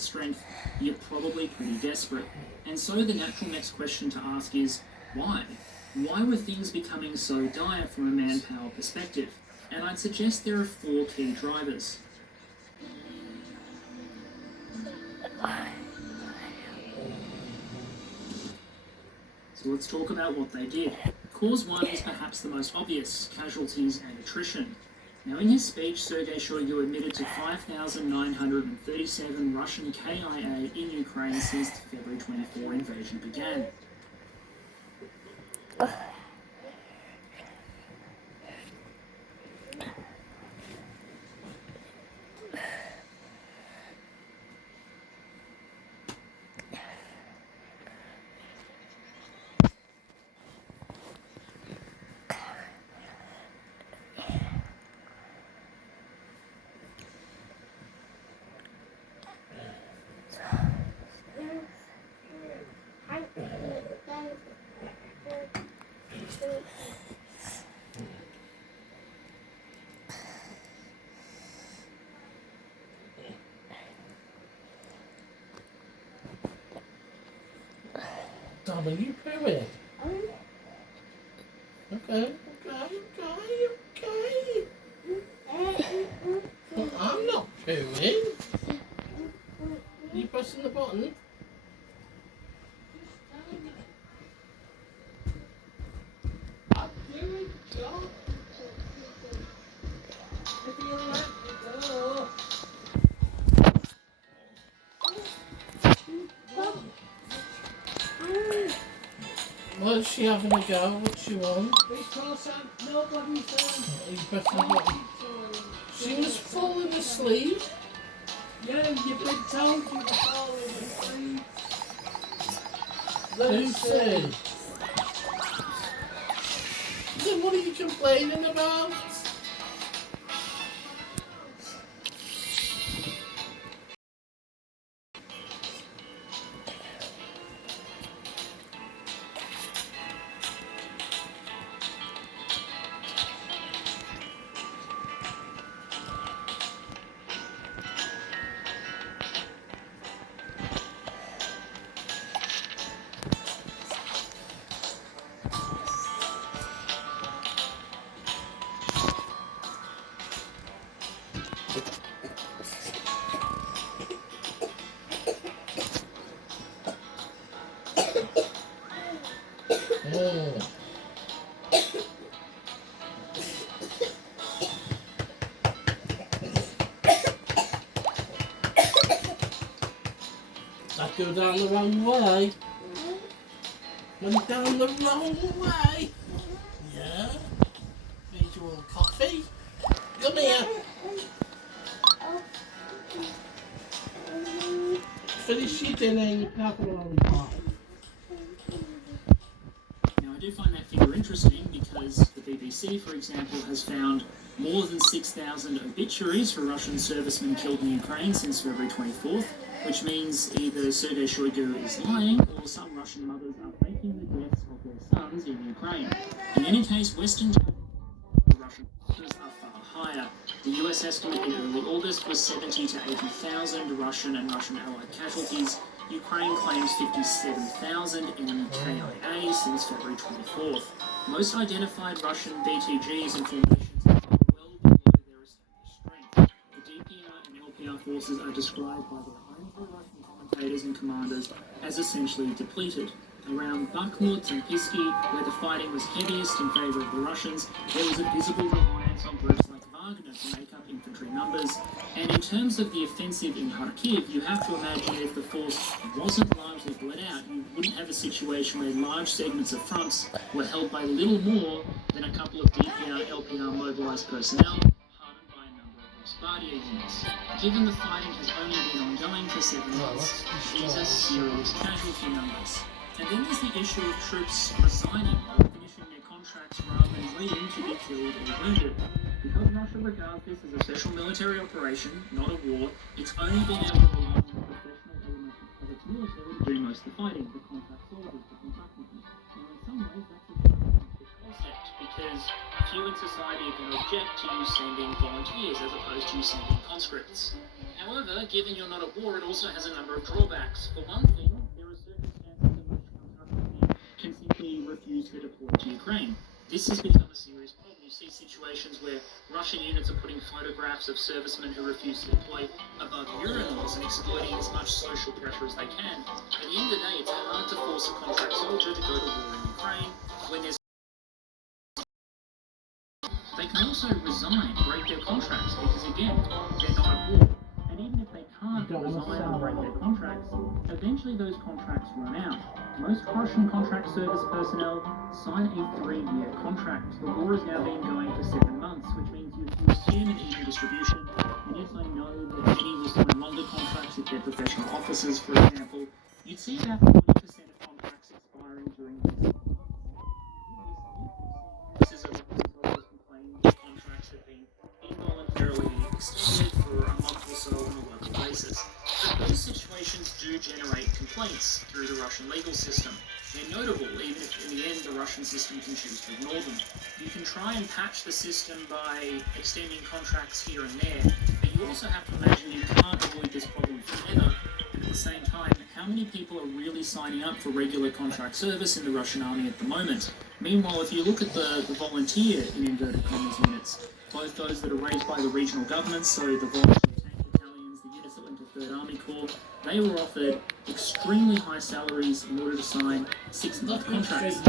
strength, you're probably pretty desperate. And so the natural next question to ask is, why? Why were things becoming so dire from a manpower perspective? And I'd suggest there are 4 key drivers. So let's talk about what they did. Cause 1 is perhaps the most obvious, casualties and attrition. Now, in his speech, Sergei Shoigu admitted to 5,937 Russian KIA in Ukraine since the February 24 invasion began. Dom, are you pooing? Okay. Well, I'm not pooing. Are you pressing the button? I'm doing Dom. If you let me go. What's she having a go? What's she on? Because nobody's Are you pressing the button? She was falling asleep. Yeah, you've been told you were falling asleep. Lucy. Then what are you complaining about? That go down the wrong way. Went down the wrong way. Yeah. Need you all coffee. Come here. Finish your dinner and you can have a lollipop. Now, I do find that figure interesting because the BBC, for example, has found more than 6,000 obituaries for Russian servicemen killed in Ukraine since February 24th, which means either Sergei Shoigu is lying or some Russian mothers are faking the deaths of their sons in Ukraine. In any case, Western Russian numbers are far higher. The US estimate in early August was 70 to 80,000 Russian and Russian allied casualties. Ukraine claims 57,000 in KIA since February 24th. Most identified Russian BTGs and formations are well below their established strength. The DPR and LPR forces are described by their own pro-Russian commentators and commanders as essentially depleted. Around Bakhmut and Pisky, where the fighting was heaviest in favour of the Russians, there was a visible reliance on groups like Wagner to make up infantry numbers. And in terms of the offensive in Kharkiv, you have to imagine if the force wasn't largely bled out, you wouldn't have a situation where large segments of fronts were held by little more than a couple of DPR, LPR mobilised personnel, hardened by a number of Rosbadia units. Given the fighting has only been ongoing for 7 months, these are serious casualty numbers. And then there's the issue of troops resigning or finishing their contracts rather than leaving to be killed or wounded. Because Russia regards this as a special military operation, not a war, it's only been able to rely on the professional element of its military to do most of the fighting, the contract soldiers, the contractors. Now in some ways that's a good concept, because few in society are going to object to you sending volunteers as opposed to you sending conscripts. However, However, given you're not at war, it also has a number of drawbacks. For one thing, there are circumstances in which countries can simply refuse to deploy to Ukraine. This has become a serious problem. You see situations where Russian units are putting photographs of servicemen who refuse to deploy above urinals and exploiting as much social pressure as they can. At the end of the day, it's hard to force a contract soldier to go to war in Ukraine when there's they can also resign, break their contracts, because again, they're not at war. And even if they can't resign or break their contracts, eventually those contracts run out. Most Russian contract service personnel sign a 3-year contract. The war has now been going for 7 months, which means you assume an even distribution. And yes, I know that many will sign longer contracts if they're professional officers, for example. You'd see about 40% of contracts expiring during this. This is a contracts have been involuntarily extended for a month or so on a local basis. But those situations do generate complaints through the Russian legal system. They're notable, even if in the end the Russian system can choose to ignore them. You can try and patch the system by extending contracts here and there, but you also have to imagine you can't avoid this problem forever. And at the same time, how many people are really signing up for regular contract service in the Russian army at the moment? Meanwhile, if you look at the volunteer, in inverted commas, units, both those that are raised by the regional governments, so the volunteer tank battalions, the units that went to 3rd Army Corps, they were offered extremely high salaries in order to sign 6-month contracts.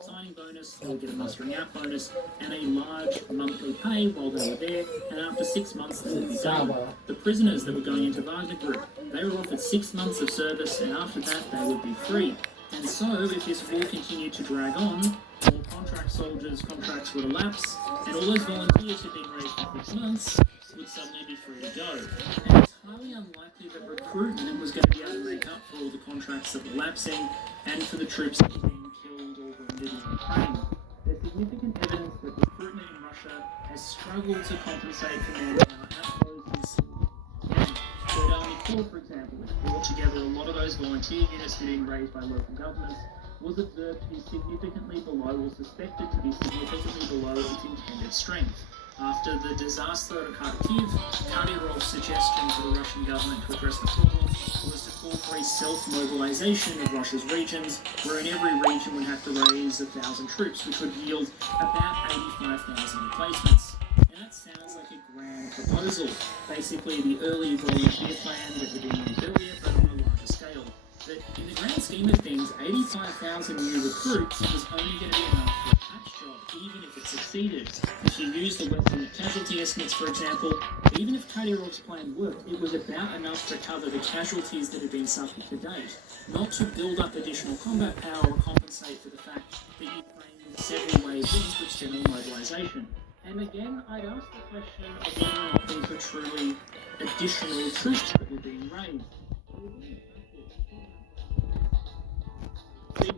Signing bonus, they would get a mustering out bonus, and a large monthly pay while they were there, and after 6 months they would be done. The prisoners that were going into Wagner Group, they were offered 6 months of service, and after that they would be free. And so, if this war continued to drag on, more contract soldiers' contracts would elapse, and all those volunteers who'd been raised for 6 months would suddenly be free to go. And it's highly unlikely that recruitment was going to be able to make up for all the contracts that were lapsing, and for the troops that were being killed or wounded in Ukraine. There's significant evidence that recruitment in Russia has struggled to compensate for manpower outflows in 3rd Army Corps, for example, which brought together a lot of those volunteer units that had been raised by local governments, was observed to be significantly below, or suspected to be significantly below, its intended strength. After the disaster at Kharkiv, Kadyrov's suggestion to the Russian government to address the problem was to call for a self-mobilization of Russia's regions, wherein every region would have to raise 1,000 troops, which would yield about 85,000 replacements. And that sounds like a grand proposal. Basically, the early volunteer plan that had been used earlier, but on a larger scale. But in the grand scheme of things, 85,000 new recruits was only going to be enough for a patch job, even if it succeeded. If you use the Western casualty estimates, for example, even if Kadyrov's plan worked, it was about enough to cover the casualties that had been suffered to date, not to build up additional combat power or compensate for the fact that Ukraine several waves into its general mobilization. And again, I'd ask the question of whether or not these were truly additional troops that were being raised.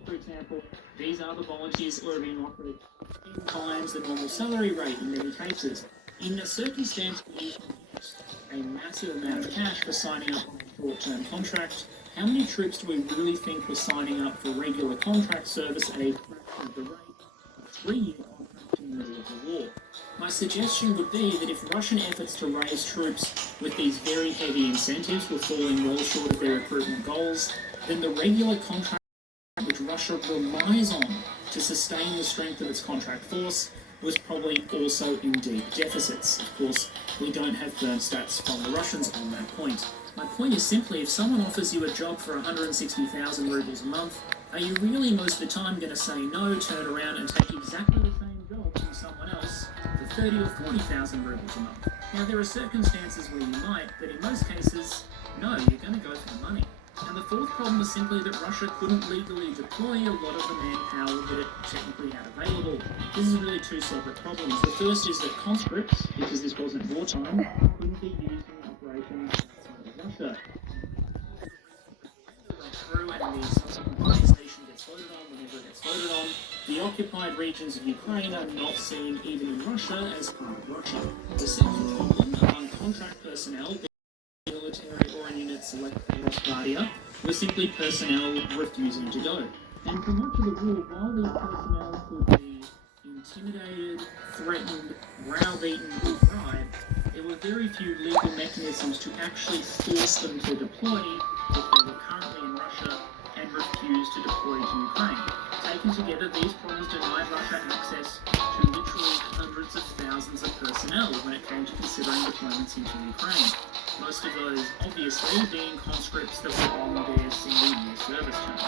For example, these are the volunteers who are being offered 10 times the normal salary rate in many cases. In a circumstance where you invest a massive amount of cash for signing up on a short-term contract, how many troops do we really think were signing up for regular contract service at a fraction of the rate of a 3-year contract in the middle of the war? My suggestion would be that if Russian efforts to raise troops with these very heavy incentives were falling well short of their recruitment goals, then the regular contract which Russia relies on to sustain the strength of its contract force was probably also in deep deficits. Of course, we don't have firm stats from the Russians on that point. My point is simply, if someone offers you a job for 160,000 rubles a month, are you really most of the time going to say no, turn around and take exactly the same job from someone else for 30 or 40,000 rubles a month? Now, there are circumstances where you might, but in most cases, no, you're going to go for the money. And the fourth problem was simply that Russia couldn't legally deploy a lot of the manpower that it technically had available. This is really two separate problems. The first is that conscripts, because this wasn't wartime, couldn't be used in operations outside of Russia. Through and the subsequent legislation gets voted on whenever it gets voted on, the occupied regions of Ukraine are not seen, even in Russia, as part of Russia. The second problem among contract personnel, military or in units like Roskadia, were simply personnel refusing to go. And for much of the war, while these personnel could be intimidated, threatened, browbeaten, or bribed, there were very few legal mechanisms to actually force them to deploy if they were currently in Russia and refused to deploy to Ukraine. Taken together, these problems denied Russia access to literally hundreds of thousands of personnel when it came to considering deployments into Ukraine. Most of those, obviously, being conscripts that were on their single-year service term.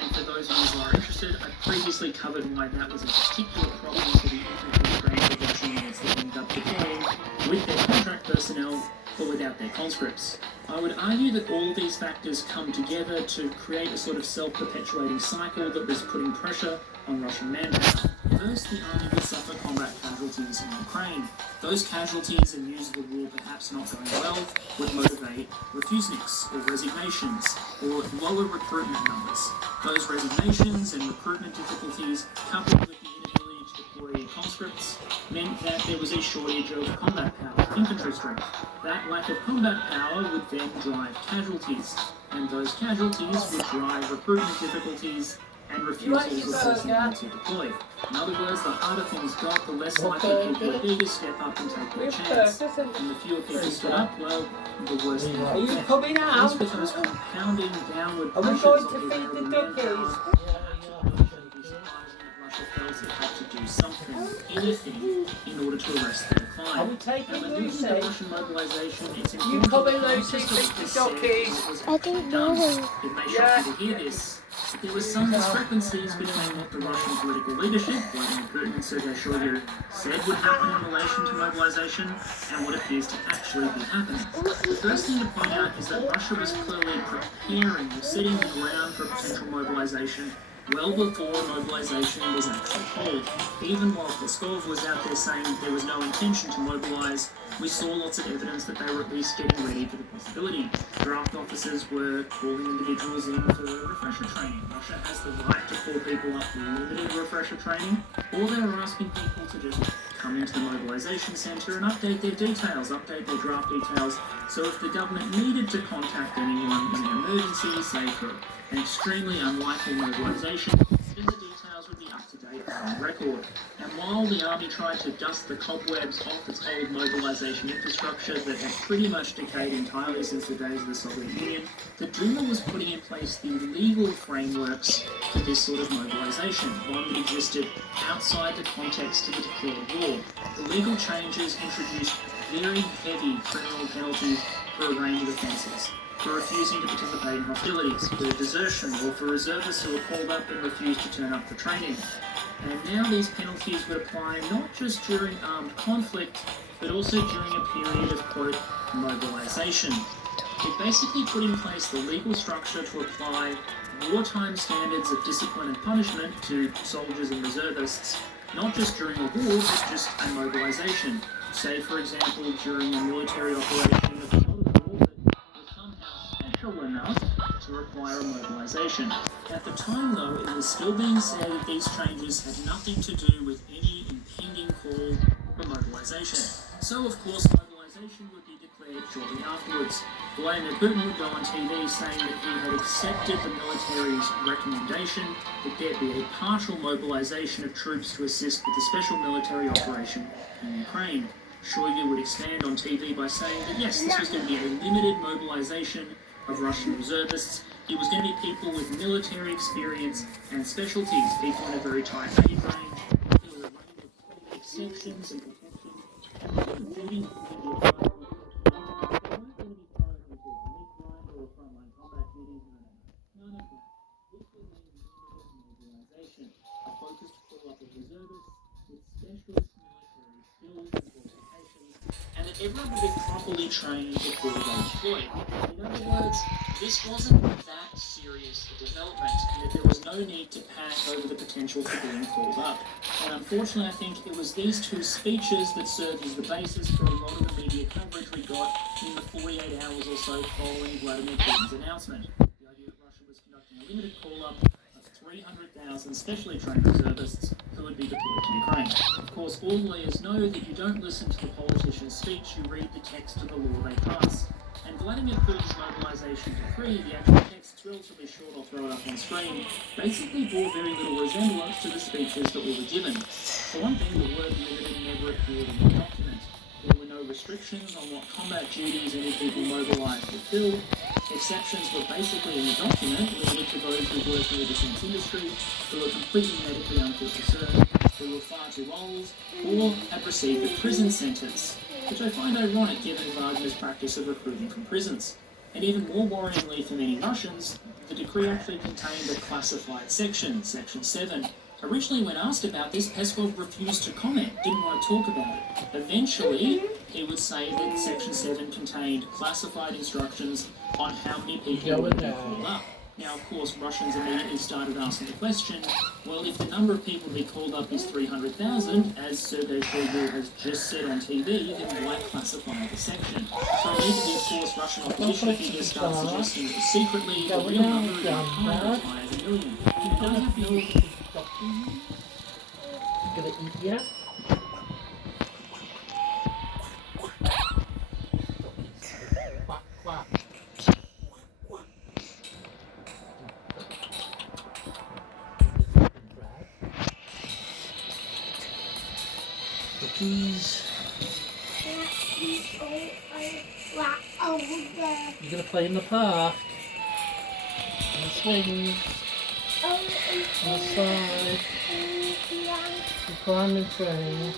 And for those of you who are interested, I previously covered why that was a particular problem for the infantry branch of Russian units that ended up deploying with their contract personnel but without their conscripts. I would argue that all of these factors come together to create a sort of self-perpetuating cycle that was putting pressure on Russian manpower. First, the army would suffer combat casualties in Ukraine. Those casualties and news of the war perhaps not going well would motivate refuseniks or resignations or lower recruitment numbers. Those resignations and recruitment difficulties, coupled with the inability to deploy conscripts, meant that there was a shortage of combat power, infantry strength. That lack of combat power would then drive casualties, and those casualties would drive recruitment difficulties and refusals of personnel to deploy. In other words, the harder things got, the less likely people would be to step up and take their chance. And the fewer people stood up, well, the worse things Are you got. coming out? This was those compounding downward Are we pressures going on to the feed the available duckies? manpower. Russia felt it had to do something, anything, in order to arrest the decline. Are we taking And when Lucy? looking at Russian mobilization, it's You important coming, to Lucy? just Feed what the was said duckies. was I don't know. It may Yeah. shock you to hear this. There was some discrepancies between what the Russian political leadership, Vladimir Putin and Sergei Shoigu, said would happen in relation to mobilization and what appears to actually be happening. The first thing to point out is that Russia was clearly preparing or setting the ground for potential mobilization well before mobilization was actually called. Even while Peskov was out there saying there was no intention to mobilize, we saw lots of evidence that they were at least getting ready for the possibility. Draft officers were calling individuals in for refresher training. Russia has the right to call people up for limited refresher training, or they were asking people to just come into the mobilization center and update their details, update their draft details, so if the government needed to contact anyone in an emergency, say for an extremely unlikely mobilization, then the details would be up to date and on record. And while the army tried to dust the cobwebs off its old mobilization infrastructure that had pretty much decayed entirely since the days of the Soviet Union, the Duma was putting in place the legal frameworks for this sort of mobilization, one that existed outside the context of the declared war. The legal changes introduced very heavy criminal penalties for a range of offences. For refusing to participate in hostilities, for desertion, or for reservists who were called up and refused to turn up for training. And now these penalties would apply not just during armed conflict, but also during a period of, quote, mobilization. It basically put in place the legal structure to apply wartime standards of discipline and punishment to soldiers and reservists, not just during a war, but just a mobilization. Say, for example, during a military operation that was not a war, but was somehow special enough to require a mobilization. At the time, though, it was still being said that these changes had nothing to do with any impending call for mobilization. So, of course, mobilization would be declared shortly afterwards. Vladimir Putin would go on TV saying that he had accepted the military's recommendation that there be a partial mobilization of troops to assist with the special military operation in Ukraine. Shoigu would expand on TV by saying that yes, this was going to be a limited mobilization of Russian reservists. It was going to be people with military experience and specialties, people in a very tight age range. There were a range of exceptions and protections. Including a focused call-up of reservists with specialist military skills and qualifications, and that everyone would be properly trained before they deployed. In other words, this wasn't that serious a development, and that there was no need to panic over the potential for being called up. And unfortunately, I think it was these two speeches that served as the basis for a lot of the media coverage we got in the 48 hours or so following Vladimir Putin's announcement. The idea that Russia was conducting a limited call-up of 300,000 specially trained reservists who would be deployed to Ukraine. Of course, all lawyers know that you don't listen to the politician's speech, you read the text of the law they pass. And Vladimir Putin's mobilization decree, the actual text, it's relatively short, I'll throw it up on screen, basically bore very little resemblance to the speeches that we were given. For one thing, the word limited never appeared in the document. There were no restrictions on what combat duties any people mobilised fulfilled. Exceptions were basically in the document limited to those who worked in the defence industry, who were completely medically unfit to serve, who were far too old, or had received a prison sentence, which I find ironic given Wagner's practice of recruiting from prisons. And even more worryingly for many Russians, the decree actually contained a classified section, Section 7. Originally, when asked about this, Peskov refused to comment, didn't want to talk about it. Eventually, he would say that Section 7 contained classified instructions on how many people would be called up. Now, of course, Russians immediately started asking the question, well, if the number of people to be called up is 300,000, as Sergei Shoigu has just said on TV, then why classify the section? So immediately, of course, Russian opposition figures start suggesting that secretly the real number is higher as a million. Gonna eat ya? Quack, quack. Cookies. You're gonna play in the park. On the swing. On the slide. The climbing train.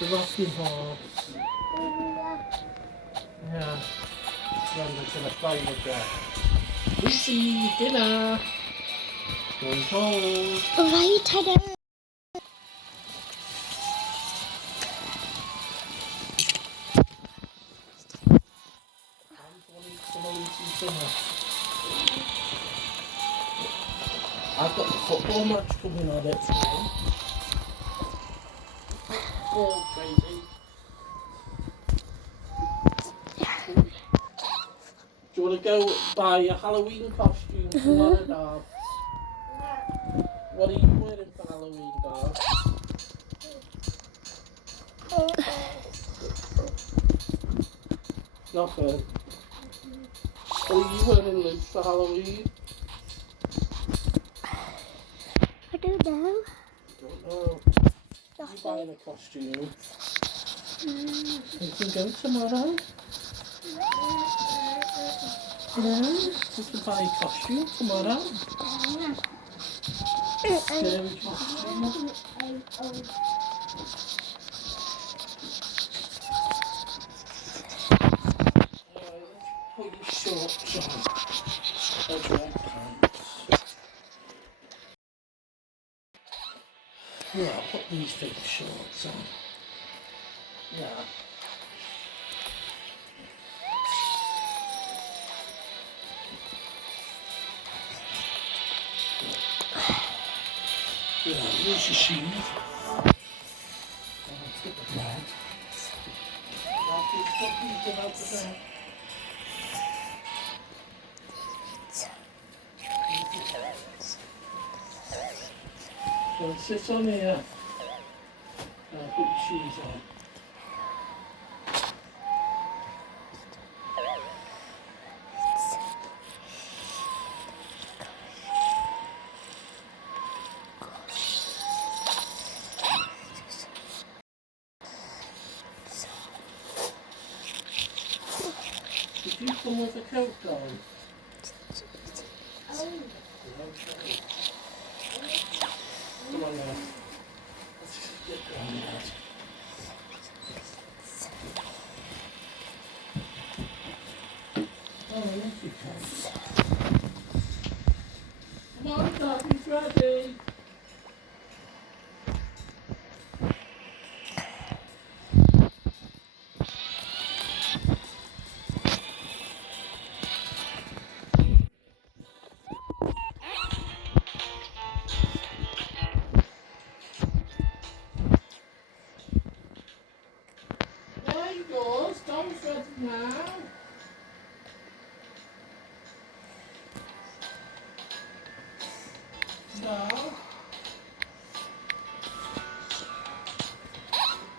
The rocking horse. Yeah. Random's gonna play with that. Lucy, dinner. Going cold. Right, I've got the football match coming on it today. Oh, crazy. Do you want to go buy a Halloween costume tomorrow, Dad? What are you wearing for Halloween, Dad? Nothing. What are you wearing, Luke, for Halloween? I don't know. Don't know. Are you buying a costume? You can go tomorrow. No, you can buy a costume tomorrow. Scary costume. Put your shorts on. Or your pants. Yeah, I'll put these big shorts on. Yeah. Yeah, here's your shoes. Let's get the bread. After it's cookies, get out the bed. So sit on here. Put your shoes on. Did you come with a coat on? Come on now. Let's get going now. Oh, look you can. Come on, Daddy's ready. There he goes. Tom's ready now. No.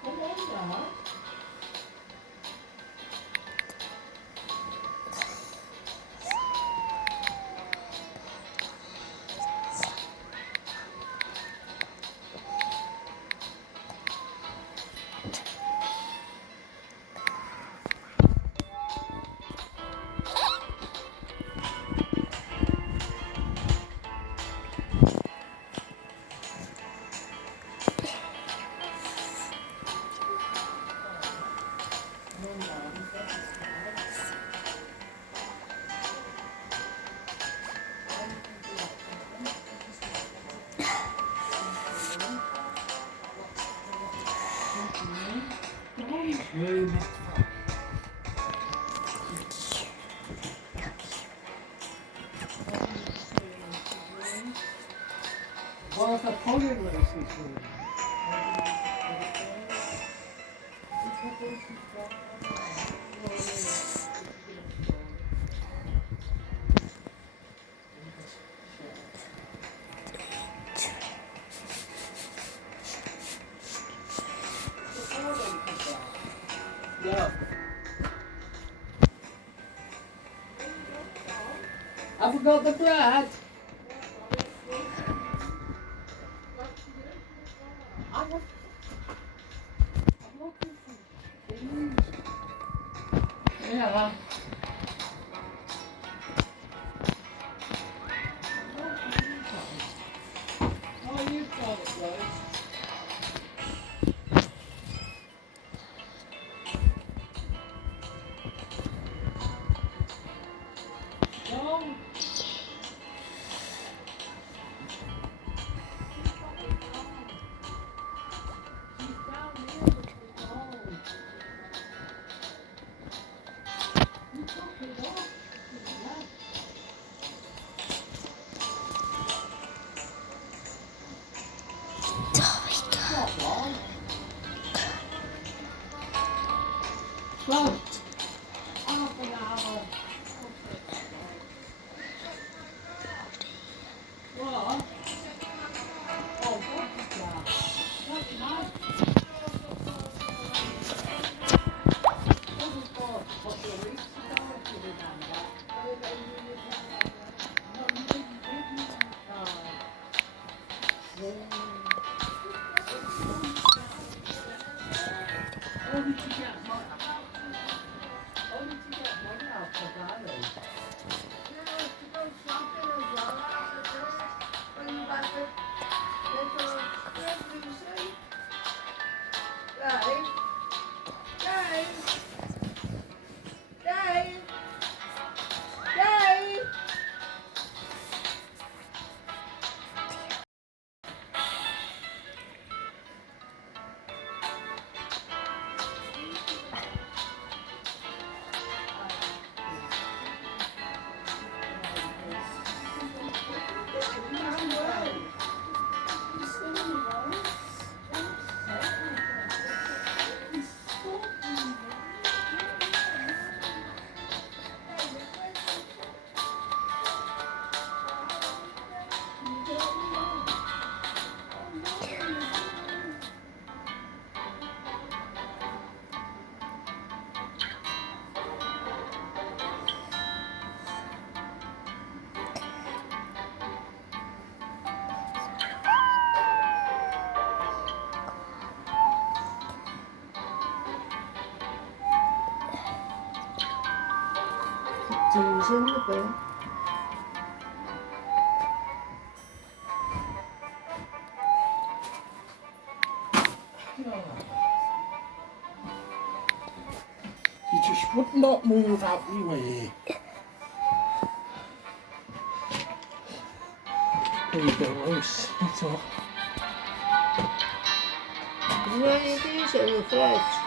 Come on, Dad. like a pony race this week. Yeah. I forgot the bread. Yeah. Oh, you've got it, Rose. No. Well, half an hour. What? Oh, what's that? That's nice. That was for a couple of weeks ago, if you remember. No, you didn't give me that card. Only to get money. Only to get money out for Gary. Two's in the bin. You just would not move out the way. There you go, Rose. That's all. Is there any of these in the fridge?